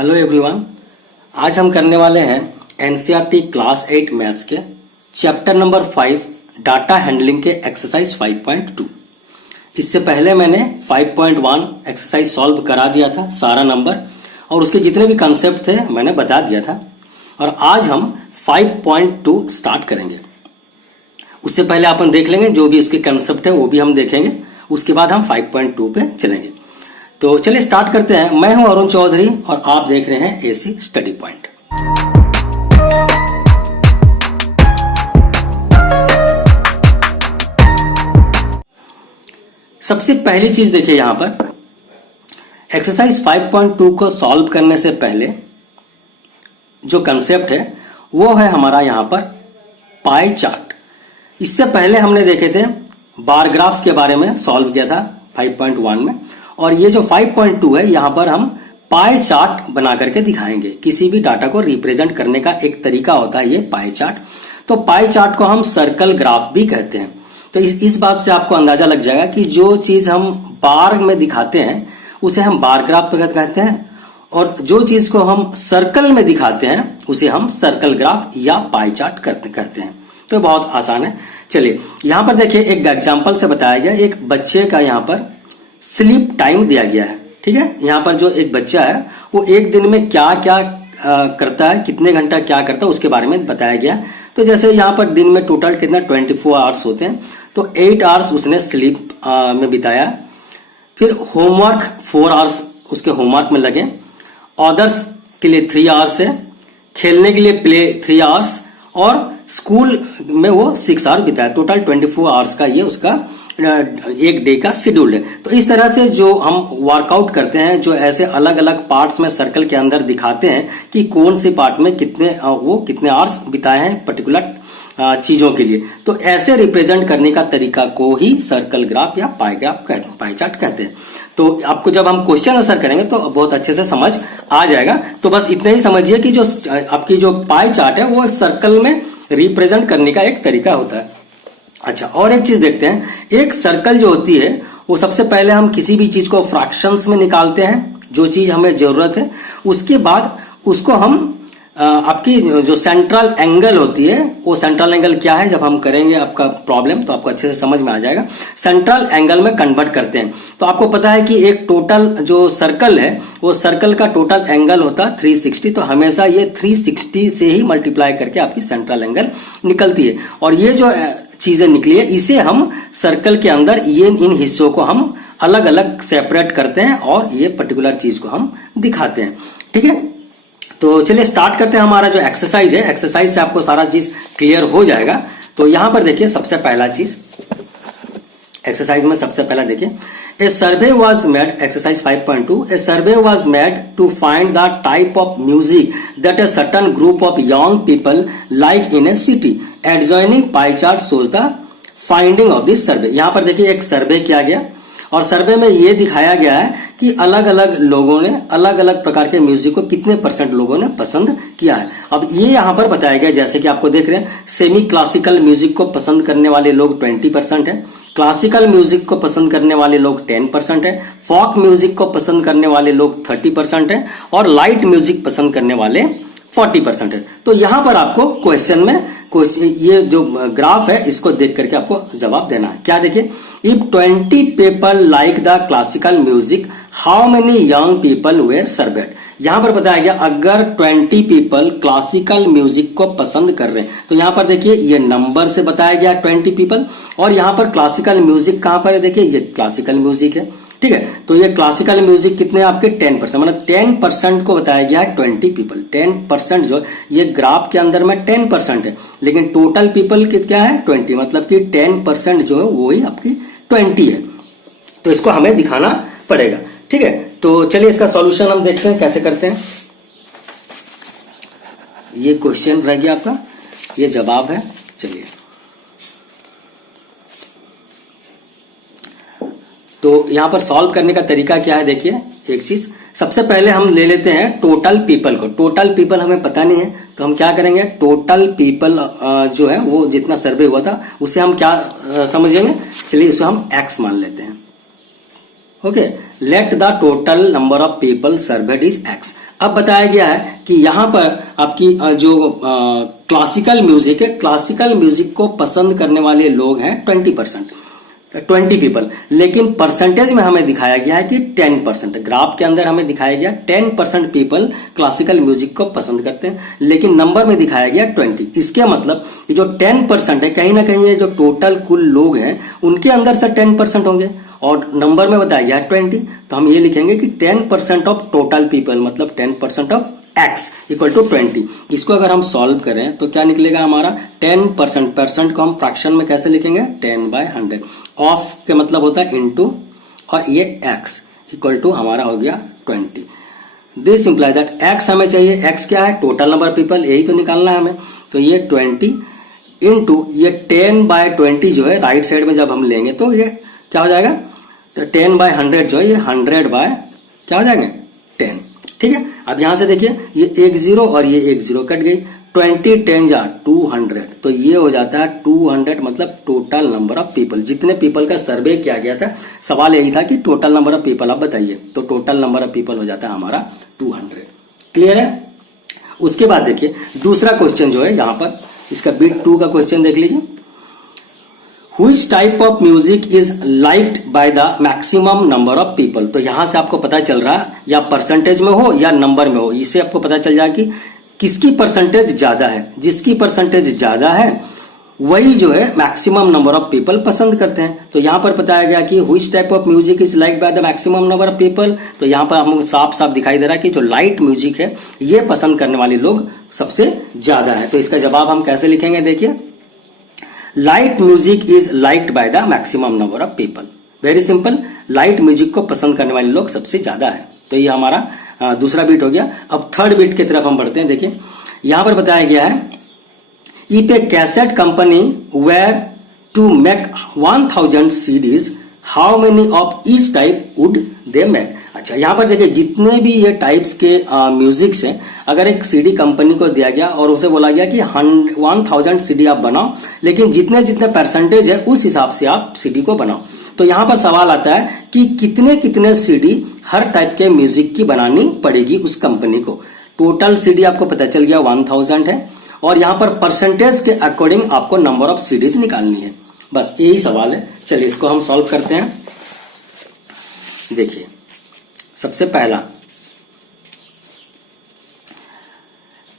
Hello everyone. आज हम करने वाले हैं एनसीईआरटी क्लास 8 मैथ्स के चैप्टर नंबर 5 डाटा हैंडलिंग के एक्सरसाइज 5.2। इससे पहले मैंने 5.1 एक्सरसाइज सॉल्व करा दिया था, सारा नंबर और उसके जितने भी कंसेप्ट थे मैंने बता दिया था। और आज हम 5.2 स्टार्ट करेंगे। उससे पहले अपन देख लेंगे जो भी उसके कंसेप्ट है वो भी हम देखेंगे, उसके बाद हम 5.2 पे चलेंगे। तो चलिए स्टार्ट करते हैं। मैं हूं अरुण चौधरी और आप देख रहे हैं एसी स्टडी पॉइंट। सबसे पहली चीज देखिए, यहां पर एक्सरसाइज 5.2 को सॉल्व करने से पहले जो कंसेप्ट है वो है हमारा यहां पर पाई चार्ट। इससे पहले हमने देखे थे बार ग्राफ के बारे में, सॉल्व किया था 5.1 में। और ये जो 5.2 है यहां पर हम पाई चार्ट बना करके दिखाएंगे। किसी भी डाटा को रिप्रेजेंट करने का एक तरीका होता है ये पाई चार्ट। तो पाई चार्ट को हम सर्कल ग्राफ भी कहते हैं। तो इस बात से आपको अंदाजा लग जाएगा कि जो चीज हम बार में दिखाते हैं उसे हम बार ग्राफ कहते हैं, और जो चीज को हम सर्कल में दिखाते हैं उसे हम सर्कल ग्राफ या पाई चार्ट कहते हैं। तो बहुत आसान है। चलिए यहां पर देखिए, एक एग्जाम्पल से बताया गया। एक बच्चे का यहां पर स्लीप टाइम दिया गया है, ठीक है। यहाँ पर जो एक बच्चा है वो एक दिन में क्या क्या करता है, कितने घंटा क्या करता है उसके बारे में बताया गया। तो जैसे यहाँ पर दिन में टोटल कितना 24 आवर्स होते हैं, तो 8 आवर्स उसने स्लीप में बिताया। फिर होमवर्क 4 आवर्स उसके होमवर्क में लगे, अदर्स के लिए 3 आवर्स है, खेलने के लिए प्ले 3 आवर्स, और स्कूल में वो 6 आवर्स बिताया। टोटल 24 आवर्स का ये उसका एक डे का शेड्यूल है। तो इस तरह से जो हम वर्कआउट करते हैं, जो ऐसे अलग अलग पार्ट्स में सर्कल के अंदर दिखाते हैं कि कौन से पार्ट में कितने आवर्स बिताए हैं पर्टिकुलर चीजों के लिए, तो ऐसे रिप्रेजेंट करने का तरीका को ही सर्कल ग्राफ या पाई चार्ट कहते हैं। तो आपको जब हम क्वेश्चन आंसर करेंगे तो बहुत अच्छे से समझ आ जाएगा। तो बस इतना ही समझिए कि जो आपकी जो पाई चार्ट है वो सर्कल में रिप्रेजेंट करने का एक तरीका होता है। अच्छा, और एक चीज देखते हैं। एक सर्कल जो होती है वो सबसे पहले हम किसी भी चीज को फ्रैक्शंस में निकालते हैं, जो चीज हमें जरूरत है। उसके बाद उसको हम आपकी जो सेंट्रल एंगल होती है, वो सेंट्रल एंगल क्या है जब हम करेंगे आपका प्रॉब्लम तो आपको अच्छे से समझ में आ जाएगा। सेंट्रल एंगल में कन्वर्ट करते हैं। तो आपको पता है कि एक टोटल जो सर्कल है वो सर्कल का टोटल एंगल होता है 360। तो हमेशा ये 360 से ही मल्टीप्लाई करके आपकी सेंट्रल एंगल निकलती है। और ये जो चीजें निकली है इसे हम सर्कल के अंदर ये इन हिस्सों को हम अलग अलग सेपरेट करते हैं और ये पर्टिकुलर चीज को हम दिखाते हैं, ठीक है। तो चलिए स्टार्ट करते हैं। हमारा जो एक्सरसाइज है, एक्सरसाइज से आपको सारा चीज क्लियर हो जाएगा। तो यहां पर देखिए, सबसे पहला चीज एक्सरसाइज में सबसे पहला देखिए, a survey was made, exercise 5.2, a survey was made to find the type of music that a certain group of young people like in a city. Adjoining pie chart shows the finding of this survey. यहां पर देखिए एक सर्वे किया गया और सर्वे में ये दिखाया गया है कि अलग अलग लोगों ने अलग अलग प्रकार के म्यूजिक को कितने % लोगों ने पसंद किया है। अब ये यहां पर बताया गया, जैसे कि आपको देख रहे हैं, सेमी क्लासिकल म्यूजिक को पसंद करने वाले लोग 20% है, क्लासिकल म्यूजिक को पसंद करने वाले लोग 10% है, फोक म्यूजिक को पसंद करने वाले लोग 30% है, और लाइट म्यूजिक पसंद करने वाले 40% है। तो यहां पर आपको क्वेश्चन में ये जो ग्राफ है इसको देख करके आपको जवाब देना है। क्या देखिए, if 20 people like the classical music how many young people were served. यहां पर बताया गया अगर 20 पीपल क्लासिकल म्यूजिक को पसंद कर रहे हैं, तो यहां पर देखिए ये नंबर से बताया गया 20 पीपल, और यहां पर क्लासिकल म्यूजिक कहां पर है, देखिए ये क्लासिकल म्यूजिक है, ठीक है। तो ये क्लासिकल म्यूजिक कितने आपके 10%, मतलब 10% को बताया गया है 20 पीपल। 10% जो ये ग्राफ के अंदर में 10% है, लेकिन टोटल पीपल क्या है 20, मतलब कि 10% जो है वो ही आपकी 20 है। तो इसको हमें दिखाना पड़ेगा, ठीक है। तो चलिए इसका सॉल्यूशन हम देखते हैं कैसे करते हैं। ये क्वेश्चन रह गया आपका, ये जवाब है। चलिए तो यहां पर सॉल्व करने का तरीका क्या है, देखिए एक चीज। सबसे पहले हम ले लेते हैं टोटल पीपल को। टोटल पीपल हमें पता नहीं है तो हम क्या करेंगे, टोटल पीपल जो है वो जितना सर्वे हुआ था उसे हम क्या समझेंगे, चलिए इसे हम x मान लेते हैं। Okay, let the total number of people served is x. अब बताया गया है कि यहां पर आपकी जो क्लासिकल म्यूजिक है, क्लासिकल म्यूजिक को पसंद करने वाले लोग हैं 20%, 20 पीपल, लेकिन परसेंटेज में हमें दिखाया गया है कि 10%। ग्राफ के अंदर हमें दिखाया गया 10% पीपल क्लासिकल म्यूजिक को पसंद करते हैं, लेकिन नंबर में दिखाया गया 20। इसके मतलब ये जो 10% है, कहीं ना कहीं ये जो टोटल कुल लोग हैं उनके अंदर से 10% होंगे, और नंबर में बताया गया 20, तो हम ये लिखेंगे कि 10% ऑफ टोटल पीपल, मतलब 10% ऑफ x इक्वल टू 20। इसको अगर हम सॉल्व करें तो क्या निकलेगा हमारा 10%, परसेंट को हम फ्रैक्शन में कैसे लिखेंगे 10/100, ऑफ के मतलब होता है इनटू, और ये x इक्वल टू हमारा हो गया 20। दिस इंप्लाई दैट x हमें चाहिए, x क्या है टोटल नंबर पीपल, यही तो निकालना है हमें, तो ये 20 इंटू ये 10/20 जो है राइट साइड में जब हम लेंगे तो ये क्या हो जाएगा, तो 10/100 जो है ये 100 बाय क्या हो जाएंगे 10। ठीक है, अब यहां से देखिए ये 1 0 और ये 1 0 कट गई, 20 10 जा 200, तो ये हो जाता है 200, मतलब टोटल नंबर ऑफ पीपल, जितने पीपल का सर्वे किया गया था। सवाल यही था कि टोटल नंबर ऑफ पीपल आप बताइए, तो टोटल नंबर ऑफ पीपल हो जाता है हमारा 200। क्लियर है। उसके बाद देखिए दूसरा क्वेश्चन जो है यहां पर, इसका बिट 2 का क्वेश्चन देख लीजिए। Which type of music is liked by the maximum number of people? तो यहां से आपको पता चल रहा है, या परसेंटेज में हो या नंबर में हो, इससे आपको पता चल जाए कि किसकी परसेंटेज ज्यादा है। जिसकी परसेंटेज ज्यादा है वही जो है मैक्सिमम नंबर ऑफ पीपल पसंद करते हैं। तो यहां पर बताया गया कि which type of music is liked by the maximum number of people, तो यहां पर हमको साफ साफ दिखाई दे रहा है कि जो लाइट म्यूजिक है ये पसंद करने वाले लोग सबसे ज्यादा है। तो इसका जवाब हम कैसे लिखेंगे, देखिए light music is liked by the maximum number of people. Very simple, light music को पसंद करने वाले लोग सबसे ज्यादा है। तो ये हमारा दूसरा बीट हो गया। अब थर्ड बीट की तरफ हम बढ़ते हैं। देखिए यहां पर बताया गया है, if a cassette company were to make 1000 CDs, how many of each type would they make. अच्छा, यहां पर देखिए जितने भी ये टाइप्स के म्यूजिक्स हैं, अगर एक सीडी कंपनी को दिया गया और उसे बोला गया कि 1000 सीडी आप बनाओ, लेकिन जितने जितने परसेंटेज है उस हिसाब से आप सीडी को बनाओ। तो यहां पर सवाल आता है कि कितने कितने सीडी हर टाइप के म्यूजिक की बनानी पड़ेगी उस कंपनी को। टोटल सीडी आपको पता चल गया 1000 है, और यहां पर परसेंटेज के अकॉर्डिंग आपको नंबर ऑफ सीडीज निकालनी है। बस यही सवाल है। चलिए इसको हम सॉल्व करते हैं। देखिए सबसे पहला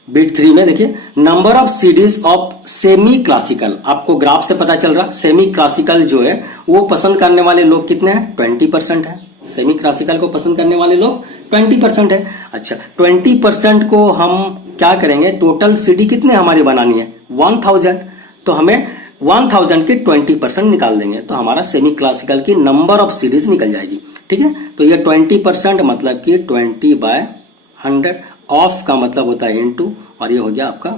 बिट 3 में देखिए number of CDs of semi classical, आपको ग्राफ से पता चल रहा सेमी क्लासिकल जो है वो पसंद करने वाले लोग कितने हैं, 20% है। सेमी क्लासिकल को पसंद करने वाले लोग 20% है। अच्छा, 20% को हम क्या करेंगे, टोटल सीडी कितने हमारी बनानी है 1000, तो हमें 1000 की 20% निकाल देंगे, तो हमारा सेमी क्लासिकल की नंबर ऑफ सीडीज निकल जाएगी। ठीक है, तो ये 20% मतलब कि 20/100, ऑफ का मतलब होता है इनटू, और ये हो गया आपका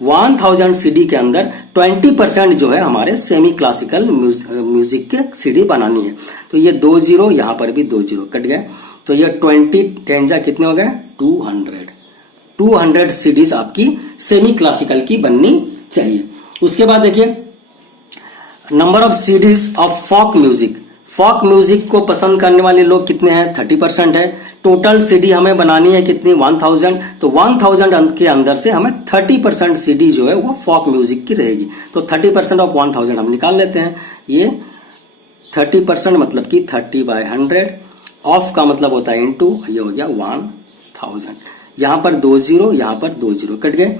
1000 सीडी के अंदर 20% जो है हमारे सेमी क्लासिकल म्यूजिक के सीडी बनानी है। तो ये 2 0, यहां पर भी 2 0 कट गए, तो ये 20 10 जा कितने हो गए 200 सीडीज आपकी सेमी क्लासिकल की बननी चाहिए। उसके बाद देखिए number of CDs of folk music, folk music को पसंद करने वाले लोग कितने हैं 30% है। टोटल सीडी हमें बनानी है कितनी 1000, तो 1000 के अंदर से हमें 30% सीडी जो है वो फोक म्यूजिक की रहेगी। तो 30% ऑफ 1000 हम निकाल लेते हैं। ये 30% मतलब कि 30/100, ऑफ का मतलब होता है इनटू, ये हो गया 1000। यहां पर 2 0, यहां पर 2 0 कट गए,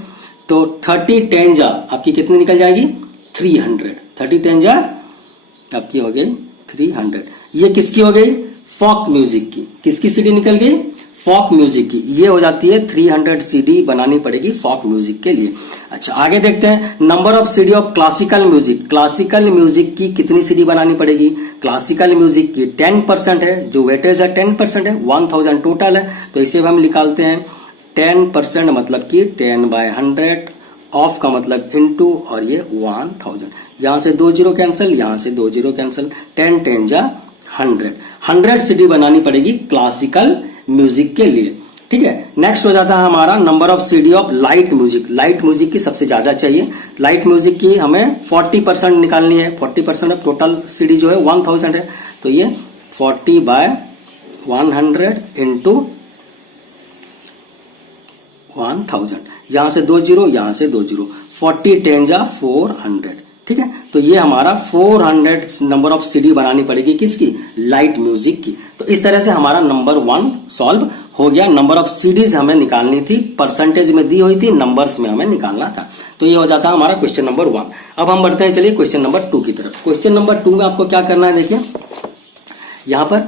तो 30 10 जा आपकी कितनी निकल जाएगी 300। 30 10 जा आपकी हो गई 300। ये किसकी हो गई, फोक म्यूजिक की। किसकी सीडी निकल गई, फोक म्यूजिक की। ये हो जाती है 300 सीडी बनानी पड़ेगी फोक म्यूजिक के लिए। अच्छा, आगे देखते हैं number of CD of classical music. Classical music की कितनी सीडी बनानी पड़ेगी, क्लासिकल म्यूजिक की 10% है, जो वेटेज है 10% है, 1000 टोटल है, तो इसे हम निकालते हैं 10% मतलब कि 10/100, ऑफ का मतलब इनटू, और ये 1000। यहां से 2 0 कैंसिल, यहां से 2 0 कैंसिल, 10 10 जा 100 सीडी बनानी पड़ेगी क्लासिकल म्यूजिक के लिए। ठीक है, नेक्स्ट हो जाता है हमारा number of CD of light music. Light music की सबसे ज्यादा चाहिए। लाइट म्यूजिक की हमें 40% निकालनी है। 40% ऑफ टोटल सीडी जो है 1000 है, तो ये 40/100 इंटू 1000, यहां से 2 जीरो, यहां से 2 जीरो, 40 10 जा 400, ठीक है। तो ये हमारा 400 नंबर ऑफ सीडी बनानी पड़ेगी, किसकी? लाइट म्यूजिक की। तो इस तरह से हमारा नंबर 1 सॉल्व हो गया। नंबर ऑफ सीडीज हमें निकालनी थी, परसेंटेज में दी हुई थी, नंबर्स में हमें निकालना था। तो ये हो जाता है हमारा क्वेश्चन नंबर 1। अब हम बढ़ते हैं, चलिए क्वेश्चन नंबर 2 की तरफ। क्वेश्चन नंबर 2 में आपको क्या करना है, देखिए यहां पर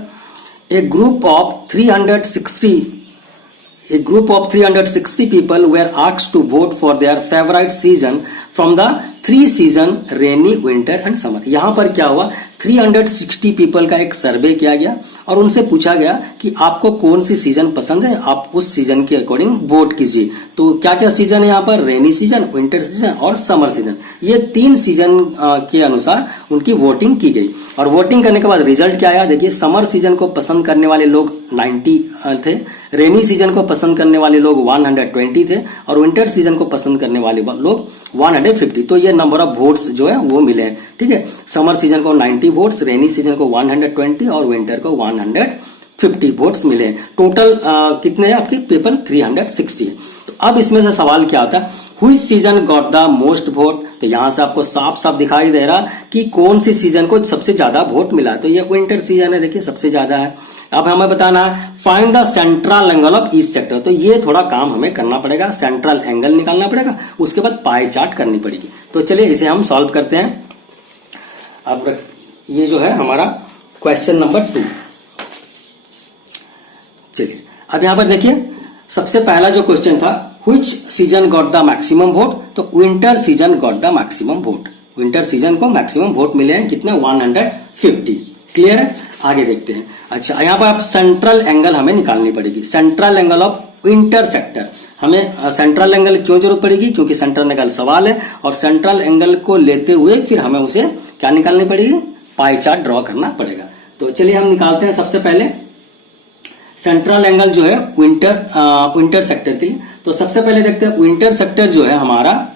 ए group of 360 people were asked to vote for their favorite season from the 3 season rainy, winter and summer। यहां पर क्या हुआ, 360 पीपल का एक सर्वे किया गया और उनसे पूछा गया कि आपको कौन सी सीजन पसंद है, आप उस सीजन के अकॉर्डिंग वोट कीजिए। तो क्या क्या सीजन है यहाँ पर, रेनी सीजन, विंटर सीजन और समर सीजन। ये 3 सीजन के अनुसार उनकी वोटिंग की गई और वोटिंग करने के बाद रिजल्ट क्या आया, देखिए समर सीजन को पसंद करने वाले लोग 90 थे, रेनी सीजन को पसंद करने वाले लोग 120 थे और विंटर सीजन को पसंद करने वाले लोग 150। तो ये नंबर ऑफ वोट्स जो है वो मिले हैं, ठीक है। समर सीजन को 90 वोट्स, रेनी सीजन को 120 और विंटर को 150 वोट्स मिले हैं। टोटल कितने हैं आपके, पेपर 360 है। तो अब इसमें से सवाल क्या आता है, हुई season got the most vote. तो यहां से आपको साफ साफ दिखाई दे रहा कि कौन सी सीजन को सबसे ज्यादा वोट मिला। तो ये विंटर सीजन है, देखिए सबसे ज्यादा है। अब हमें बताना है find the central angle of each sector. तो ये थोड़ा काम हमें करना पड़ेगा, सेंट्रल एंगल निकालना पड़ेगा, उसके बाद पाई चार्ट करनी पड़ेगी। तो चलिए इसे हम सॉल्व करते हैं। अब ये जो है हमारा क्वेश्चन नंबर 2। चलिए अब यहां पर देखिए सबसे पहला जो क्वेश्चन था, which season got the maximum vote. तो winter season got the maximum vote. Winter season को मैक्सिमम वोट मिले हैं, कितने, 150। क्लियर है, आगे देखते हैं। अच्छा यहां पर आप सेंट्रल एंगल हमें निकालनी पड़ेगी, central angle of winter sector. हमें सेंट्रल एंगल क्यों जरूरत पड़ेगी, क्योंकि सेंट्रल एंगल सवाल है और सेंट्रल एंगल को लेते हुए फिर हमें उसे क्या निकालनी पड़ेगी, पाई चार्ट ड्रॉ करना पड़ेगा। तो चलिए हम निकालते हैं सबसे पहले सेंट्रल एंगल जो है विंटर सेक्टर के लिए। तो सबसे पहले देखते हैं विंटर सेक्टर जो है हमारा,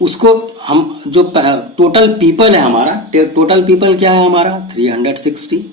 उसको हम जो टोटल पीपल है हमारा, टोटल पीपल क्या है हमारा 360।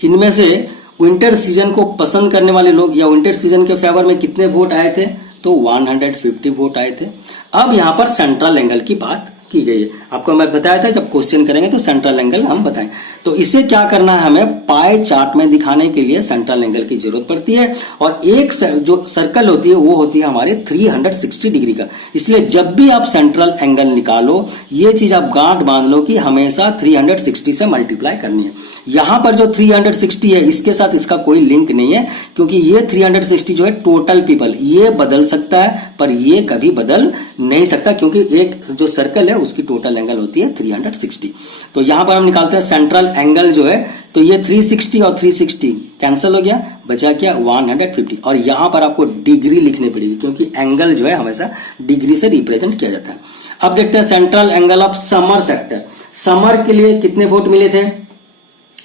इनमें से विंटर सीजन को पसंद करने वाले लोग या विंटर सीजन के फेवर में कितने वोट आए थे, तो 150 वोट आए थे। अब यहां पर सेंट्रल एंगल की बात की गई है, आपको मैं बताया था जब क्वेश्चन करेंगे तो सेंट्रल एंगल हम बताएं। तो इसे क्या करना है, हमें पाई चार्ट में दिखाने के लिए सेंट्रल एंगल की जरूरत पड़ती है और एक जो सर्कल होती है वो होती है हमारे 360 डिग्री का। इसलिए जब भी आप सेंट्रल एंगल निकालो, ये चीज आप गांठ बांध लो कि हमेशा 360 से मल्टीप्लाई करनी है। यहां पर जो 360 है इसके साथ इसका कोई लिंक नहीं है, क्योंकि ये 360 जो है टोटल पीपल, ये बदल सकता है पर ये कभी बदल नहीं सकता, क्योंकि एक जो सर्कल है उसकी टोटल एंगल होती है 360। तो यहां पर हम निकालते हैं सेंट्रल एंगल जो है, तो ये 360 और 360 कैंसिल हो गया, बचा क्या 150। और यहां पर आपको डिग्री लिखनी पड़ेगी, क्योंकि एंगल जो है हमेशा डिग्री से रिप्रेजेंट किया जाता है। अब देखते हैं central angle of summer sector. Summer के लिए कितने वोट मिले थे,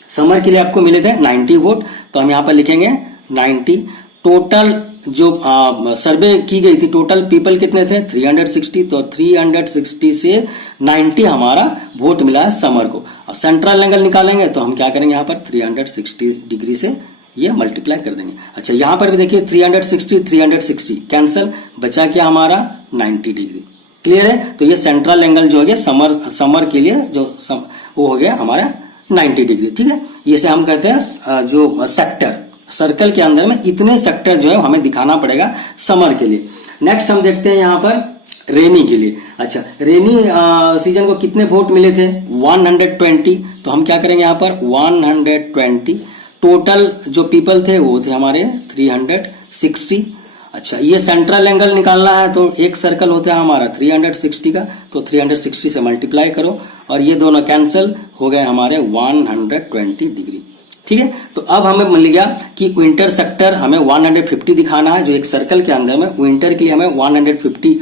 समर के लिए आपको मिले थे 90 वोट। तो हम यहां पर लिखेंगे 90। टोटल जो सर्वे की गई थी, टोटल पीपल कितने थे 360। तो 360 से 90 हमारा वोट मिला है समर को। और सेंट्रल एंगल निकालेंगे तो हम क्या करेंगे, यहां पर 360 डिग्री से ये मल्टीप्लाई कर देंगे। अच्छा यहां पर भी देखिए 360 कैंसिल, बचा क्या हमारा 90 डिग्री। क्लियर है, तो ये सेंट्रल एंगल जो हो गया समर के लिए जो वो हो गया हमारा 90 डिग्री। ठीक है, इसे हम कहते हैं जो सेक्टर, सर्कल के अंदर में इतने सेक्टर जो है हमें दिखाना पड़ेगा समर के लिए। नेक्स्ट हम देखते हैं यहां पर रेनी के लिए। अच्छा रेनी सीजन को कितने वोट मिले थे 120। तो हम क्या करेंगे यहां पर 120। टोटल जो पीपल थे वो थे हमारे 360। अच्छा ये सेंट्रल एंगल निकालना है, तो एक सर्कल होता है हमारा 360 का, तो 360 से मल्टीप्लाई करो और ये दोनों कैंसिल हो गए हमारे 120 डिग्री। ठीक है, तो अब हमें मिल गया कि विंटर सेक्टर हमें 150 दिखाना है, जो एक सर्कल के अंदर में विंटर के लिए हमें 150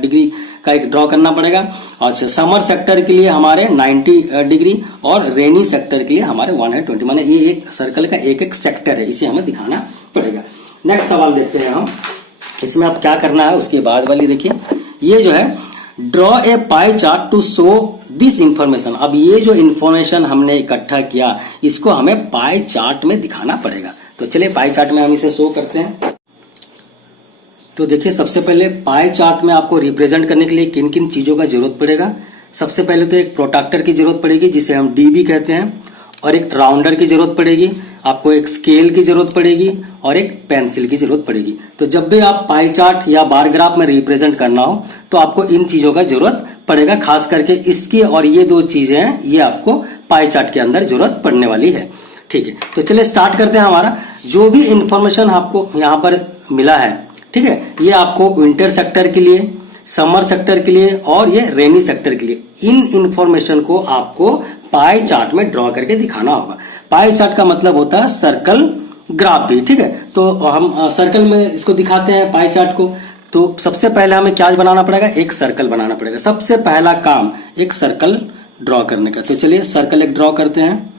डिग्री का एक ड्रॉ करना पड़ेगा। अच्छा समर सेक्टर के लिए हमारे 90 डिग्री और रेनी सेक्टर के लिए हमारे 120, माने ये एक सर्कल का एक एक सेक्टर है, इसे हमें दिखाना पड़ेगा। नेक्स्ट सवाल देखते हैं हम, इसमें अब क्या करना है उसके बाद वाली देखिए, ये जो है draw a pie chart to show this information. अब ये जो इंफॉर्मेशन हमने इकट्ठा किया इसको हमें पाई चार्ट में दिखाना पड़ेगा। तो चलिए पाई चार्ट में हम इसे शो करते हैं। तो देखिए सबसे पहले पाई चार्ट में आपको रिप्रेजेंट करने के लिए किन किन चीजों का जरूरत पड़ेगा। सबसे पहले तो एक प्रोट्रैक्टर की जरूरत पड़ेगी जिसे हम डीबी कहते हैं, और एक राउंडर की जरूरत पड़ेगी, आपको एक स्केल की जरूरत पड़ेगी और एक पेंसिल की जरूरत पड़ेगी। तो जब भी आप पाई चार्ट या बार ग्राफ में रिप्रेजेंट करना हो तो आपको इन चीजों का जरूरत पड़ेगा, खास करके इसकी और ये दो चीजें हैं ये आपको पाई चार्ट के अंदर जरूरत पड़ने वाली है। ठीक है, तो चलिए स्टार्ट करते हैं। हमारा जो भी इंफॉर्मेशन आपको यहाँ पर मिला है, ठीक है, ये आपको विंटर सेक्टर के लिए, समर सेक्टर के लिए और ये रेनी सेक्टर के लिए, इन इंफॉर्मेशन को आपको पाई चार्ट में ड्रॉ करके दिखाना होगा। पाई चार्ट का मतलब होता है सर्कल ग्राफ भी। ठीक है, तो हम सर्कल में इसको दिखाते हैं पाई चार्ट को। तो सबसे पहले हमें क्या बनाना पड़ेगा, एक सर्कल बनाना पड़ेगा। सबसे पहला काम एक सर्कल ड्रॉ करने का। तो चलिए सर्कल एक ड्रॉ करते हैं।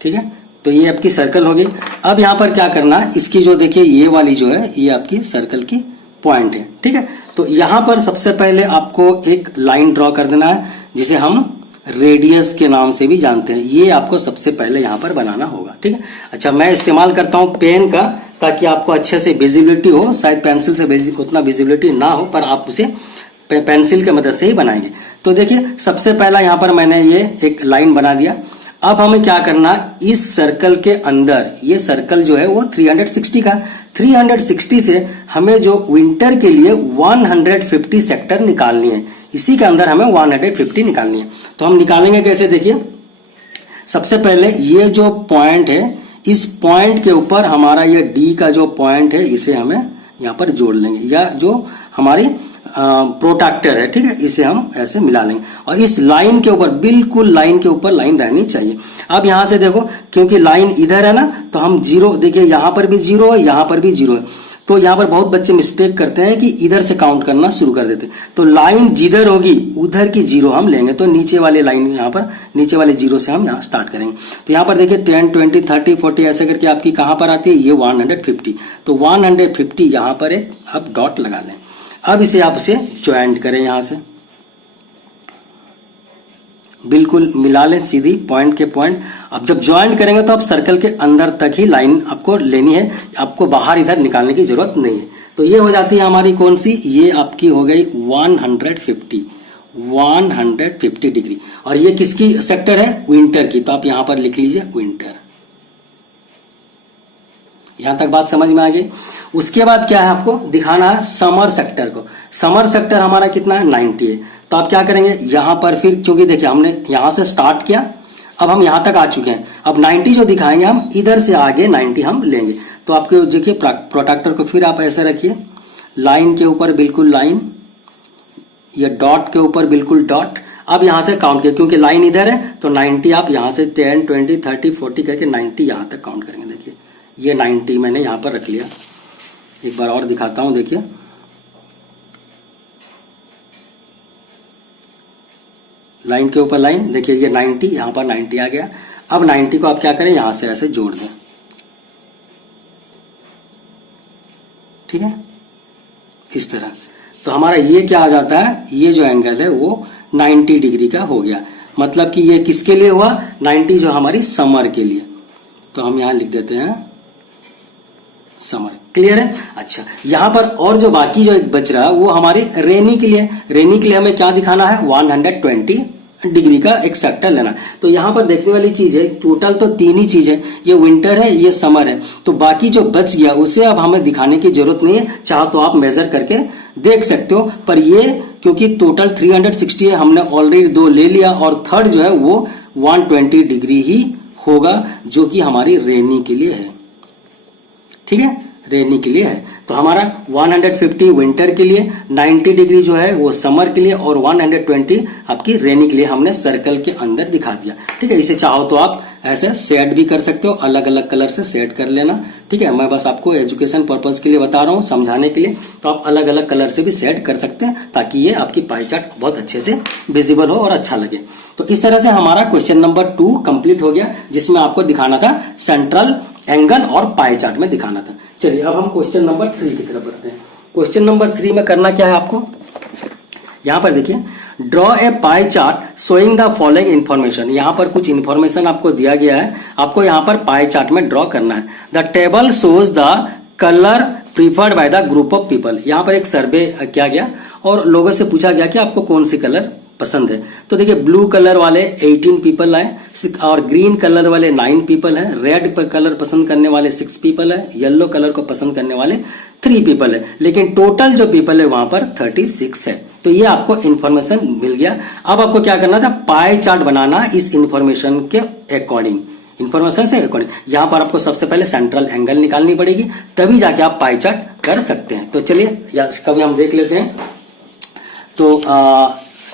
ठीक है, तो ये आपकी सर्कल होगी। अब यहां पर क्या करना है, इसकी जो देखिए ये वाली जो है ये आपकी सर्कल की पॉइंट है। ठीक है, तो यहां पर सबसे पहले आपको एक लाइन ड्रॉ कर देना है जिसे हम रेडियस के नाम से भी जानते हैं। ये आपको सबसे पहले यहां पर बनाना होगा। ठीक है, अच्छा मैं इस्तेमाल करता हूं पेन का ताकि आपको अच्छे से विजिबिलिटी हो। शायद पेंसिल से उतना विजिबिलिटी ना हो पर आप उसे पेंसिल की मदद से ही बनाएंगे। तो देखिए सबसे पहला यहां पर मैंने ये एक लाइन बना दिया। अब हमें क्या करना, इस सर्कल के अंदर ये सर्कल जो है वो 360 का, 360 से हमें जो विंटर के लिए 150 सेक्टर निकालनी है। इसी के अंदर हमें 150 निकालनी है। तो हम निकालेंगे कैसे, देखिए सबसे पहले ये जो पॉइंट है इस पॉइंट के ऊपर हमारा ये डी का जो पॉइंट है इसे हमें यहां पर जोड़ लेंगे, या जो हमारी प्रोट्रैक्टर है, ठीक है, इसे हम ऐसे मिला लेंगे और इस लाइन के ऊपर, बिल्कुल लाइन के ऊपर लाइन रहनी चाहिए। अब यहां से देखो क्योंकि लाइन इधर है ना तो हम जीरो, देखिए यहां पर भी जीरो है, यहां पर भी जीरो है। तो यहां पर बहुत बच्चे मिस्टेक करते हैं कि इधर से काउंट करना शुरू कर देते। तो लाइन जिधर होगी उधर की जीरो हम लेंगे। तो नीचे वाले लाइन यहां पर नीचे वाले जीरो से हम यहां स्टार्ट करेंगे। तो यहां पर देखिए 10, 20, 30, 40 ऐसे करके आपकी कहां पर आती है, ये 150। तो 150 यहां पर एक अब डॉट लगा लें। अब इसे आप इसे ज्वाइंट करें, यहां से बिल्कुल मिला लें सीधी पॉइंट के पॉइंट। अब जब ज्वाइंट करेंगे तो आप सर्कल के अंदर तक ही लाइन आपको लेनी है, आपको बाहर इधर निकालने की जरूरत नहीं है। तो ये हो जाती है हमारी कौन सी, ये आपकी हो गई 150 डिग्री। और ये किसकी सेक्टर है, विंटर की। तो आप यहां पर लिख लीजिए विंटर। यहां तक बात समझ में आ गई। उसके बाद क्या है, आपको दिखाना है समर सेक्टर को। समर सेक्टर हमारा कितना है, 90 है। तो आप क्या करेंगे, यहां पर फिर क्योंकि देखिए हमने यहां से स्टार्ट किया, अब हम यहां तक आ चुके हैं। अब 90 जो दिखाएंगे हम इधर से आगे 90 हम लेंगे। तो आपके देखिए प्रोट्रैक्टर को फिर आप ऐसे रखिए, लाइन के ऊपर बिल्कुल लाइन, या डॉट के ऊपर बिल्कुल डॉट। अब यहां से काउंट किया क्योंकि लाइन इधर है तो 90 आप यहां से 10, 20, 30, 40 करके 90 यहां तक काउंट करेंगे। देखिए ये 90 मैंने यहां पर रख लिया। एक बार और दिखाता हूं, देखिए लाइन के ऊपर लाइन, देखिए ये 90 यहां पर 90 आ गया। अब 90 को आप क्या करें, यहां से ऐसे जोड़ दें। ठीक है, इस तरह। तो हमारा ये क्या आ जाता है, ये जो एंगल है वो 90 डिग्री का हो गया। मतलब कि ये किसके लिए हुआ, 90 जो हमारी समर के लिए। तो हम यहां लिख देते हैं समर। क्लियर है। अच्छा यहां पर और जो बाकी जो एक बच रहा है वो हमारे रेनी के लिए। रेनी के लिए हमें क्या दिखाना है, 120 डिग्री का एक सेक्टर लेना। तो यहां पर देखने वाली चीज है, टोटल तो 3 ही चीज है, ये विंटर है, ये समर है। तो बाकी जो बच गया उसे अब हमें दिखाने की जरूरत नहीं है, चाहो तो आप मेजर करके देख सकते हो। पर ये क्योंकि टोटल 360 है, हमने ऑलरेडी 2 ले लिया और थर्ड जो है वो 120 डिग्री ही होगा जो कि हमारी रेनी के लिए है। ठीक है, रेनी के लिए है। तो हमारा 150 विंटर के लिए, 90 डिग्री जो है वो समर के लिए और 120 आपकी रेनी के लिए हमने सर्कल के अंदर दिखा दिया। ठीक है, इसे चाहो तो आप ऐसे शेड भी कर सकते हो, अलग अलग कलर से शेड कर लेना। ठीक है, मैं बस आपको एजुकेशन पर्पज के लिए बता रहा हूँ, समझाने के लिए। तो आप अलग अलग कलर से भी शेड कर सकते हैं ताकि ये आपकी पाई चार्ट बहुत अच्छे से विजिबल हो और अच्छा लगे। तो इस तरह से हमारा क्वेश्चन नंबर 2 कंप्लीट हो गया, जिसमें आपको दिखाना था सेंट्रल एंगल और पाई चार्ट में दिखाना था। चलिए अब हम क्वेश्चन नंबर 3 की तरफ बढ़ते हैं। क्वेश्चन नंबर 3 में करना क्या है आपको, यहां पर देखिए, draw a pie chart showing the following information. यहां पर कुछ इन्फॉर्मेशन आपको दिया गया है, आपको यहां पर पाई चार्ट में ड्रॉ करना है। The table shows the colour preferred by the group of people. यहां पर एक सर्वे किया गया और लोगों से पूछा गया कि आपको कौन सी कलर पसंद है। तो देखिए, ब्लू कलर वाले 18 पीपल आए और ग्रीन कलर वाले 9 पीपल हैं, रेड पर कलर पसंद करने वाले 6 पीपल है, येलो कलर को पसंद करने वाले 3 पीपल है, लेकिन टोटल जो पीपल है वहां पर 36 है। तो ये आपको इन्फॉर्मेशन मिल गया। अब आपको क्या करना था, पाई चार्ट बनाना इस इन्फॉर्मेशन के अकॉर्डिंग, इन्फॉर्मेशन से अकॉर्डिंग। यहां पर आपको सबसे पहले सेंट्रल एंगल निकालनी पड़ेगी, तभी जाके आप पाई चार्ट कर सकते हैं। तो चलिए इसका भी हम देख लेते हैं। तो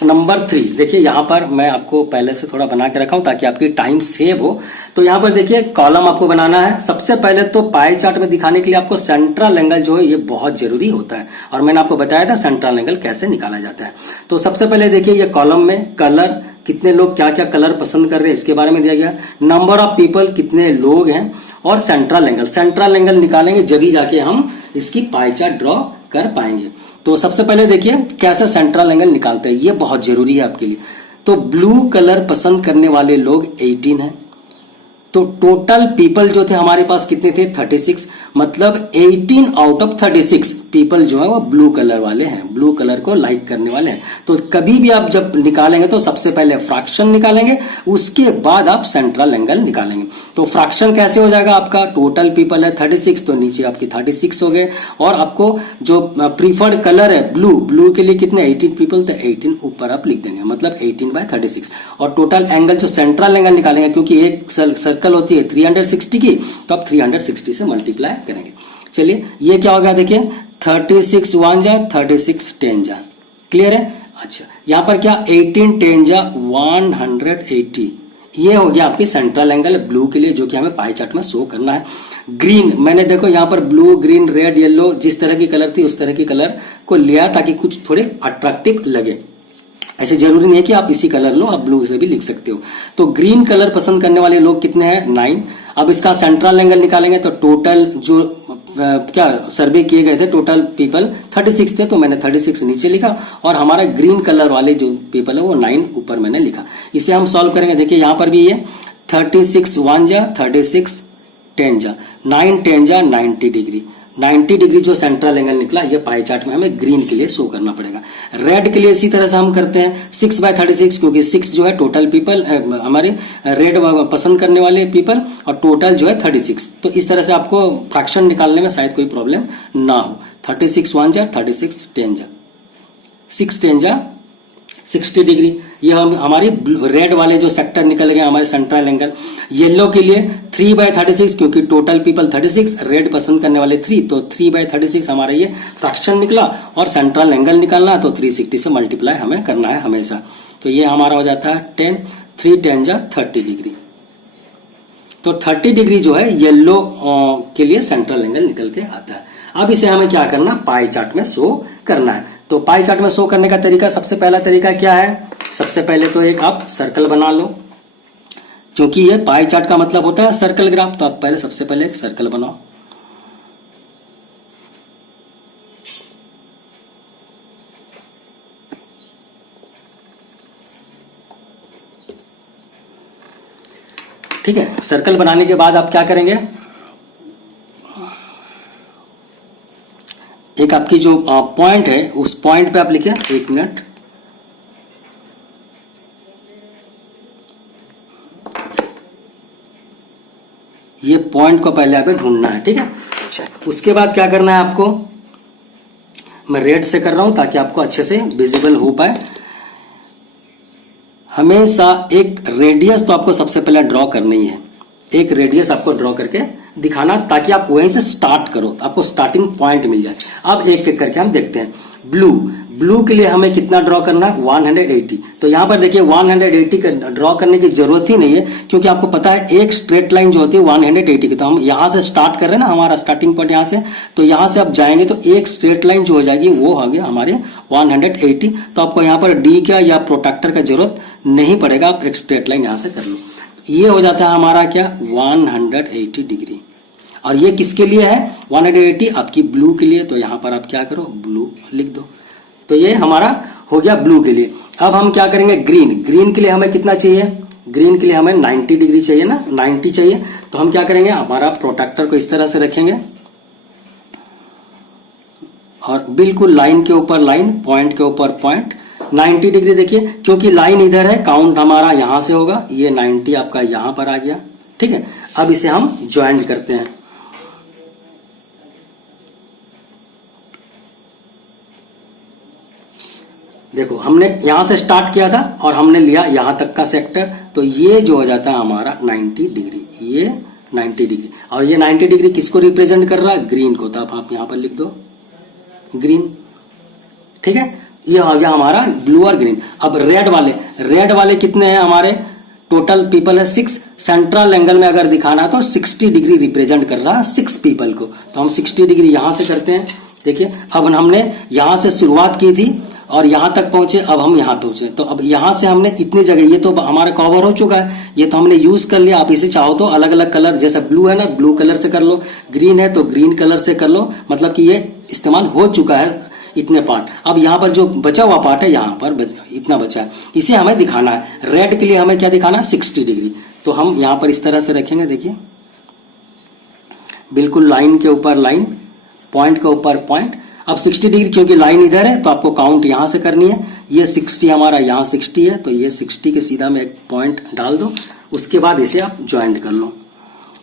नंबर 3 देखिए, यहां पर मैं आपको पहले से थोड़ा बना के रखा हूं ताकि आपकी टाइम सेव हो। तो यहां पर देखिए, कॉलम आपको बनाना है। सबसे पहले तो पाई चार्ट में दिखाने के लिए आपको सेंट्रल एंगल जो है ये बहुत जरूरी होता है, और मैंने आपको बताया था सेंट्रल एंगल कैसे निकाला जाता है। तो सबसे पहले देखिए, ये कॉलम में कलर, कितने लोग क्या क्या कलर पसंद कर रहे हैं इसके बारे में दिया गया, नंबर ऑफ पीपल, कितने लोग हैं, और सेंट्रल एंगल। सेंट्रल एंगल निकालेंगे जब ही जाके हम इसकी पाई चार्ट ड्रॉ कर पाएंगे। तो सबसे पहले देखिए कैसे सेंट्रल एंगल निकालते हैं, ये बहुत जरूरी है आपके लिए। तो ब्लू कलर पसंद करने वाले लोग 18 हैं। तो टोटल पीपल जो थे हमारे पास कितने थे, 36, मतलब 18 आउट ऑफ 36 पीपल जो है वो ब्लू कलर वाले हैं, ब्लू कलर को लाइक करने वाले हैं। तो कभी भी आप जब निकालेंगे तो सबसे पहले फ्रैक्शन निकालेंगे, उसके बाद आप सेंट्रल एंगल निकालेंगे। तो फ्रैक्शन कैसे हो जाएगा, आपका टोटल पीपल है 36, तो नीचे आपकी 36 हो गए, और आपको जो प्रीफर्ड कलर है ब्लू, ब्लू के लिए कितने 18 पीपल, तो 18 ऊपर आप लिख देंगे, मतलब 18/36। और टोटल एंगल जो सेंट्रल एंगल निकालेंगे, क्योंकि एक सर्कल होती है 360 की, तो आप 360 से मल्टीप्लाई करेंगे। चलिए ये क्या हो गया, देखिए 36 1 जा 36 10 जा, क्लियर है। अच्छा, यहां पर क्या 18 10 जा 180, ये हो गया आपकी सेंट्रल एंगल ब्लू के लिए, जो कि हमें पाई चार्ट में शो करना है। ग्रीन, मैंने देखो यहां पर ब्लू ग्रीन रेड येलो जिस तरह की कलर थी उस तरह की कलर को लिया ताकि कुछ थोड़े अट्रैक्टिव लगे। ऐसे जरूरी नहीं है कि आप इसी कलर लो, आप ब्लू से भी लिख सकते हो। तो ग्रीन कलर पसंद करने वाले लोग कितने हैं, 9। अब इसका सेंट्रल एंगल निकालेंगे तो टोटल जो क्या सर्वे किए गए थे टोटल पीपल 36 थे, तो मैंने 36 नीचे लिखा, और हमारा ग्रीन कलर वाले जो पीपल है वो 9 ऊपर मैंने लिखा। इसे हम सॉल्व करेंगे, देखिए यहां पर भी ये 36 1 जा 36 10 जा 9 10 जा 90 डिग्री, 90 डिग्री जो सेंट्रल एंगल निकला, ये पाई चार्ट में हमें ग्रीन के लिए शो करना पड़ेगा। रेड के लिए इसी तरह से हम करते हैं 6/36, क्योंकि 6 जो है टोटल पीपल हमारे रेड पसंद करने वाले पीपल, और टोटल जो है 36। तो इस तरह से आपको फ्रैक्शन निकालने में शायद कोई प्रॉब्लम ना हो। 36 1 जा 36 10 जा 6 10 जा 60 डिग्री, ये हम हमारी रेड वाले जो सेक्टर निकल गए हमारे सेंट्रल एंगल। येलो के लिए 3/36, क्योंकि टोटल पीपल 36, रेड पसंद करने वाले 3, तो 3/36 हमारा ये फ्रैक्शन निकला, और सेंट्रल एंगल निकालना तो 360 से मल्टीप्लाई हमें करना है हमेशा। तो ये हमारा हो जाता है 10, 3 10 जा 30 डिग्री। तो 30 डिग्री जो है येलो के लिए सेंट्रल एंगल निकल के आता है। अब इसे हमें क्या करना, पाई चार्ट में शो करना है। तो पाई चार्ट में शो करने का तरीका, सबसे पहला तरीका क्या है, सबसे पहले तो एक आप सर्कल बना लो, क्योंकि ये पाई चार्ट का मतलब होता है सर्कल ग्राफ। तो आप पहले सबसे पहले एक सर्कल बनाओ, ठीक है। सर्कल बनाने के बाद आप क्या करेंगे, एक आपकी जो पॉइंट है उस पॉइंट पे आप लिखे 1 मिनट, ये पॉइंट को पहले आप ढूंढना है, ठीक है। उसके बाद क्या करना है आपको, मैं रेड से कर रहा हूं ताकि आपको अच्छे से विजिबल हो पाए। हमेशा एक रेडियस तो आपको सबसे पहले ड्रॉ करनी है, एक रेडियस आपको ड्रॉ करके दिखाना ताकि आप वहीं से स्टार्ट करो, तो आपको स्टार्टिंग पॉइंट मिल जाए। अब एक एक करके हम देखते हैं। ब्लू के लिए हमें कितना ड्रॉ करना है, 180। तो यहां पर देखिए 180 का ड्रॉ करने की जरूरत ही नहीं है, क्योंकि आपको पता है एक स्ट्रेट लाइन जो होती है 180 की। तो हम यहां से स्टार्ट कर रहे हैं ना, हमारा स्टार्टिंग पॉइंट यहां से, तो यहां से आप जाएंगे तो एक स्ट्रेट लाइन जो हो जाएगी वो हो गया हमारे 180। तो आपको यहां पर डी का या प्रोट्रैक्टर का जरूरत नहीं पड़ेगा, आप एक स्ट्रेट लाइन यहां से कर लो। ये हो जाता है हमारा क्या, 180 डिग्री। और ये किसके लिए है 180, आपकी ब्लू के लिए। तो यहां पर आप क्या करो, ब्लू लिख दो। तो ये हमारा हो गया ब्लू के लिए। अब हम क्या करेंगे, ग्रीन के लिए हमें कितना चाहिए, ग्रीन के लिए हमें 90 डिग्री चाहिए ना, 90 चाहिए। तो हम क्या करेंगे, हमारा प्रोट्रैक्टर को इस तरह से रखेंगे और बिल्कुल लाइन के ऊपर लाइन, पॉइंट के ऊपर पॉइंट, 90 डिग्री। देखिए क्योंकि लाइन इधर है, काउंट हमारा यहां से होगा, ये 90 आपका यहां पर आ गया। ठीक है, अब इसे हम ज्वाइंट करते हैं। देखो हमने यहां से स्टार्ट किया था और हमने लिया यहां तक का सेक्टर, तो ये जो हो जाता है हमारा 90 डिग्री, ये 90 डिग्री। और ये 90 डिग्री किसको रिप्रेजेंट कर रहा है, ग्रीन को। तो आप यहां पर लिख दो ग्रीन। ठीक है, ये हो गया हमारा ब्लू और ग्रीन। अब रेड वाले कितने हैं हमारे, टोटल पीपल है 6। सेंट्रल एंगल में अगर दिखाना तो 60 डिग्री रिप्रेजेंट कर रहा है 6 पीपल को। तो हम 60 डिग्री यहां से करते हैं। देखिए अब हमने यहां से शुरुआत की थी और यहां तक पहुंचे, अब हम यहां पहुंचे। तो अब यहां से हमने इतनी जगह, ये तो हमारा कवर हो चुका है, ये तो हमने यूज कर लिया। आप इसे चाहो तो अलग अलग कलर, जैसा ब्लू है ना, ब्लू कलर से कर लो, ग्रीन है तो ग्रीन कलर से कर लो, मतलब कि ये इस्तेमाल हो चुका है इतने पार्ट। अब यहां पर जो बचा हुआ पार्ट है, यहां पर इतना बचा है, इसे हमें दिखाना है। रेड के लिए हमें क्या दिखाना है, 60 डिग्री। तो हम यहां पर इस तरह से रखेंगे। देखिए बिल्कुल लाइन के ऊपर लाइन, पॉइंट के ऊपर पॉइंट। अब 60 डिग्री क्योंकि लाइन इधर है तो आपको काउंट यहां से करनी है। ये 60 हमारा यहाँ 60 है, तो ये 60 के सीधा में एक पॉइंट डाल दो। उसके बाद इसे आप ज्वाइंट कर लो।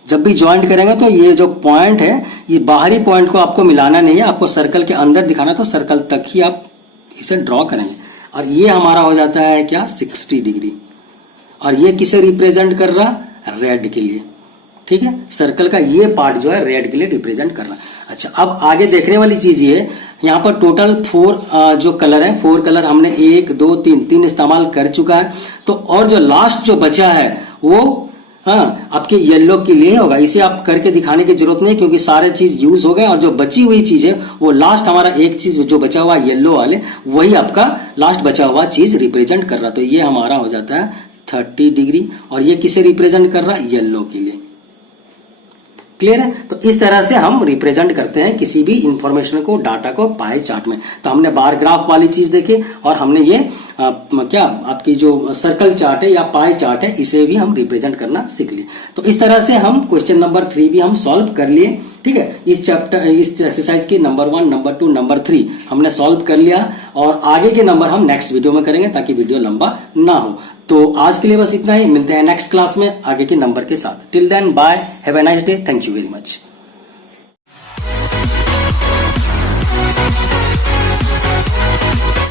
जब भी ज्वाइंट करेंगे तो ये जो पॉइंट है, ये बाहरी पॉइंट को आपको मिलाना नहीं है, आपको सर्कल के अंदर दिखाना, तो सर्कल तक ही आप इसे ड्रॉ करेंगे। और ये हमारा हो जाता है क्या, 60 डिग्री। और ये किसे रिप्रेजेंट कर रहा, रेड के लिए। ठीक है, सर्कल का ये पार्ट जो है रेड के लिए रिप्रेजेंट कर रहा है। अच्छा, अब आगे देखने वाली चीज ये, यहाँ पर टोटल 4 जो कलर है, 4 कलर हमने 1 2 3 इस्तेमाल कर चुका है। तो और जो लास्ट जो बचा है वो आपके येलो के लिए होगा। इसे आप करके दिखाने की जरूरत नहीं, क्योंकि सारे चीज यूज हो गए। और जो बची हुई चीज है वो लास्ट हमारा एक चीज जो बचा हुआ येलो वाले, वही आपका लास्ट बचा हुआ चीज रिप्रेजेंट कर रहा। तो ये हमारा हो जाता है 30 डिग्री। और ये किसे रिप्रेजेंट कर रहा है, येलो के लिए। क्लियर है। तो इस तरह से हम रिप्रेजेंट करते हैं किसी भी इंफॉर्मेशन को, डाटा को पाई चार्ट में। तो हमने बार ग्राफ वाली चीज देखी और हमने ये क्या आपकी जो सर्कल चार्ट है या पाई चार्ट है, इसे भी हम रिप्रेजेंट करना सीख लिए। तो इस तरह से हम क्वेश्चन नंबर 3 भी हम सॉल्व कर लिए। ठीक है, इस चैप्टर इस एक्सरसाइज की नंबर 1 नंबर 2 नंबर 3 हमने सॉल्व कर लिया। और आगे के नंबर हम नेक्स्ट वीडियो में करेंगे ताकि वीडियो लंबा ना हो। तो आज के लिए बस इतना ही, मिलते हैं नेक्स्ट क्लास में आगे के नंबर के साथ। Till then bye, have a nice day, thank you very much.